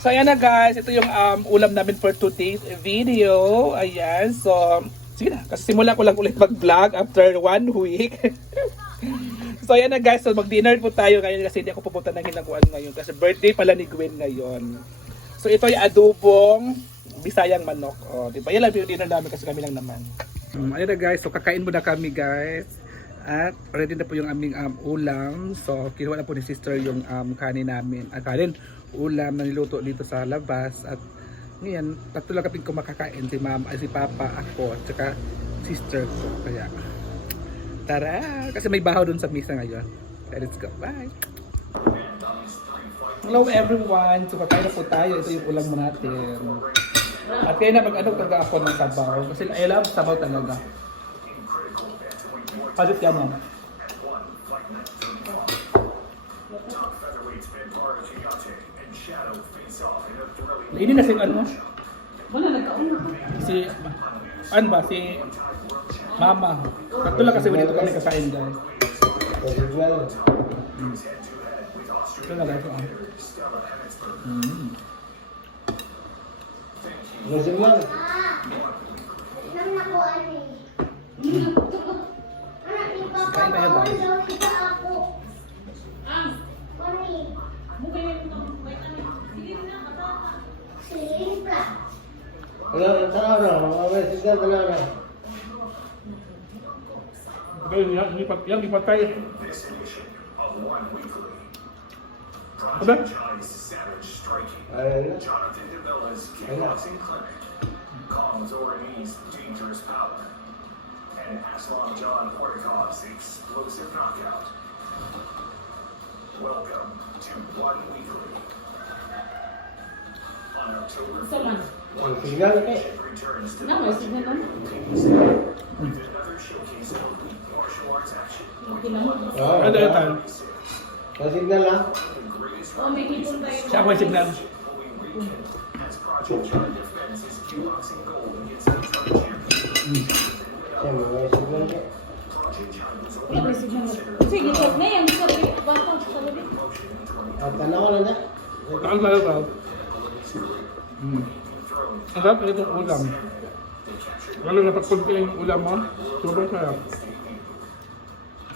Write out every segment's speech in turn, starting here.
So ayan na guys, ito yung ulam namin for today's video. Ayan, so sige na, kasi simula ko lang ulit mag-vlog after 1 week. So ayan na guys, so mag-dinner po tayo ngayon kasi hindi ako pupunta ng Hinaguan ngayon kasi birthday pala ni Gwen ngayon. So ito yung adobong Bisayang manok. Oh, di ba? Yan lang yung dinner namin kasi kami lang naman. Ayan na guys, so kakain muna kami guys. At ready na po yung aming ulam. So kinuha na po ni sister yung kanin namin. Kanin, ulam na niluto dito sa labas. At ngayon, tatlo lang kaming kumakakain. Si mama, si papa, ako, at saka sister ko. Kaya, tara! Kasi may bahaw dun sa misa ngayon. Let's go. Bye! Hello everyone! So kakain na po tayo. Ito yung ulam mo natin. At kaya na mag-ano talaga ako ng sabaw. Kasi I love sabaw talaga. Palit yan mo. Ini na si ano? Si ano ba? Si Mama. Tatlo lang kasi dito kami kakain guys. Ito na guys. Lasing lang. Nang nakuha ni. Anak ni Papa, Kain tayo ba? daw kita ako. Mami. Silimpla. Wala, tanaw na. Mga message na, tanaw na. Yang dipatay. Apa? Ayun na. Jonathan DeVilla's kickboxing clinic. Collins Ortiz, dangerous power. And Aslan John Portikov's explosive knockout. Welcome to One Weekly. On October 5th, Ang signal eh. it returns to No, it's not. with another showcase of elite martial arts action. Oo. Ano ito? Ang signal ha. The greatest Oh, may hipon tayo. Siya ako yung signal. following weekend as Project John defends his kickboxing gold against the current champion. Siya, may signal eh. Project John was Wala may signal. Sige, talk na yan. Sabi, bata sa labi. At tanaw na na. Saan ba ito? Ang sarap na itong ulam. Lalo na pagpunti yung ulam mo. Sobrang sarap.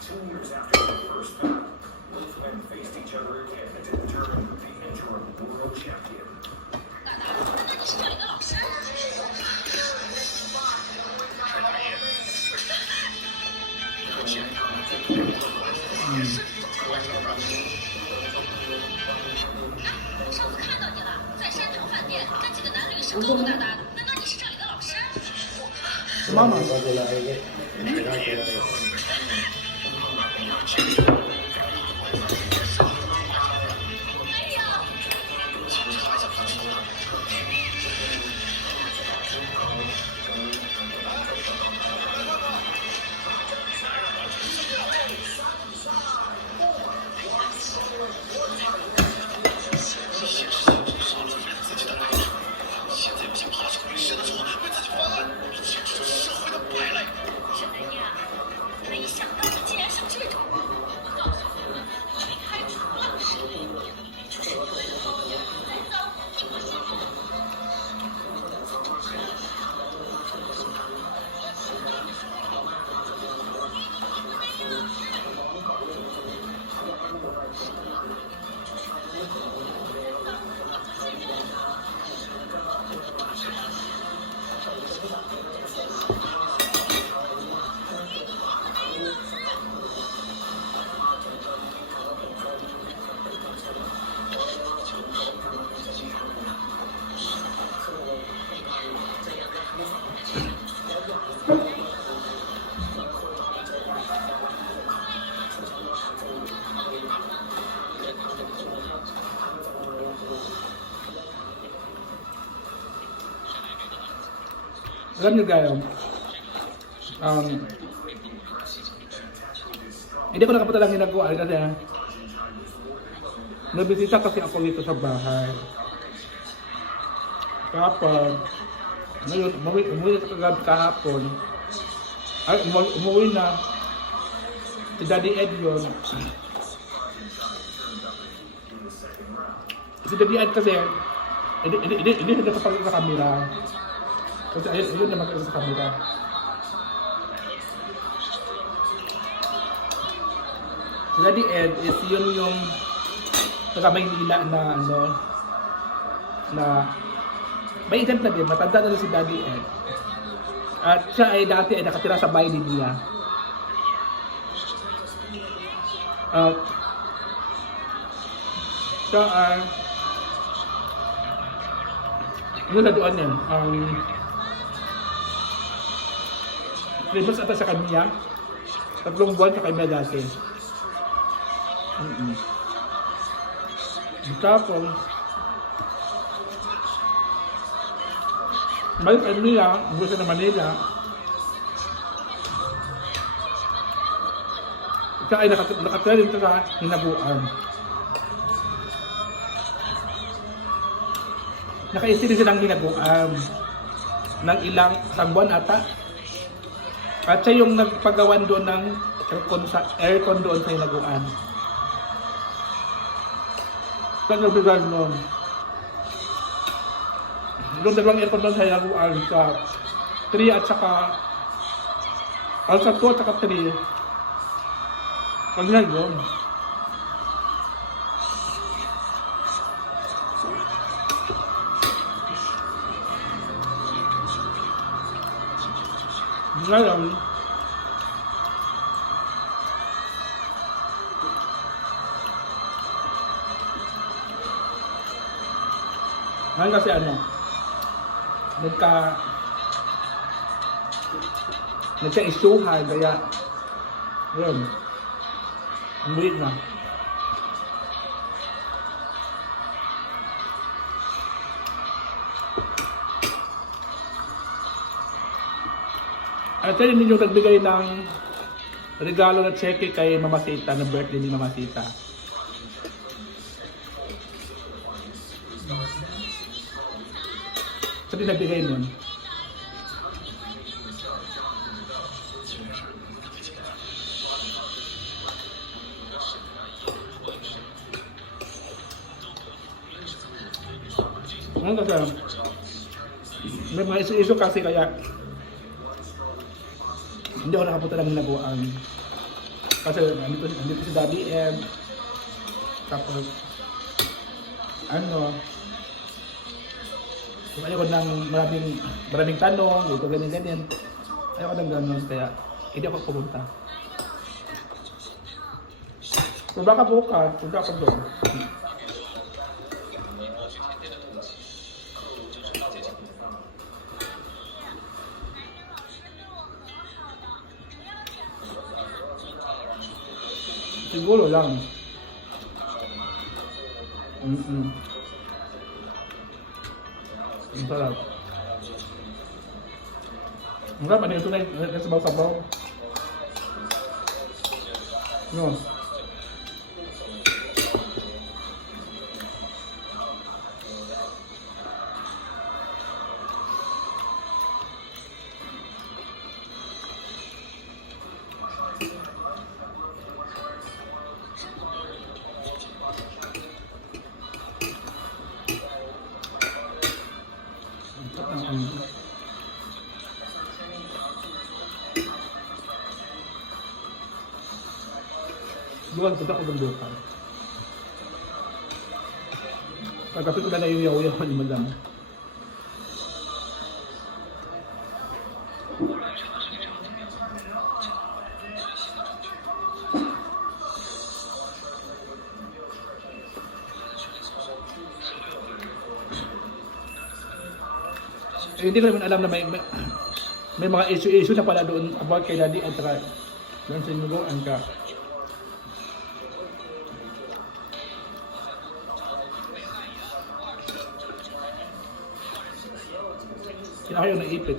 2 years after their first bout, both men faced each other again to determine the interim world champion. Mama. Wala eh. Alam niyo guys, hindi ko nakapunta lang Hinaguan kasi nabisita kasi ako dito sa bahay. Kapag ngayon, umuwi na kagab kahapon. Ay, umuwi na si Daddy Ed yun. Si Daddy Ed kasi Hindi na kapag sa camera. Kasi ayun naman kasi sa camera. Si Daddy Ed is yun yung taga Maynila na ano na may edad na din, matanda na rin si Daddy Ed. At siya ay dati ay nakatira sa bahay niya. At siya ay ano na doon yan? 3 months ata sa kanya. 3 buwan sa kanya dati. Tapos balik kay Mia, umuwi siya na Manila. Siya ay nakatira rin sa hinaguan. Naka-stay silang hinaguan ng ilang buwan ata. At siya yung nagpagawan doon ng aircon doon sa hinaguan. Saan nagbigal nun? Doon dalawang aircon doon sa hinaguan sa 3 at saka sa 2 at saka 3. Pag doon. Ngayon, kasi nagka-isuhan, kaya yun, umuwi na. At yun yung nagbigay ng regalo na cheque kay Mama Sita, na birthday ni Mama Sita. So, din nagbigay nun. Ano kasi, may mga isu-isu kasi kaya hindi ako nakapunta ng hinaguan. Kasi nandito si Daddy Ed. Tapos ayoko ng maraming tanong, ito ganyan. Ayoko ng ganun, kaya hindi ako pumunta. So baka bukas, punta ako doon. Siguro lang. Ang sarap. Ang sarap, ano yung tunay na sabaw-sabaw? No. Buwan ko ng bukan. Pagkapit ko na yung yaw-yaw ni Madam. Hindi ko naman alam na may mga issue na pala doon about kay Daddy at saka doon sa inuguan ka. Ayaw na ipit.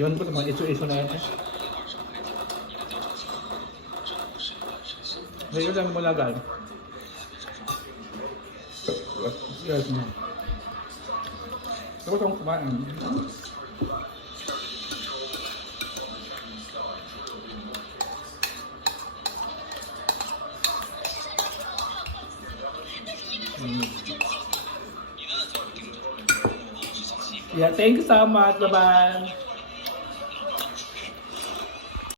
Iwan ko sa mga issue na yan. Ngayon lang mo lagay. Yes, mo. Tapos akong kumain. Yeah, thank you so much. Bye-bye.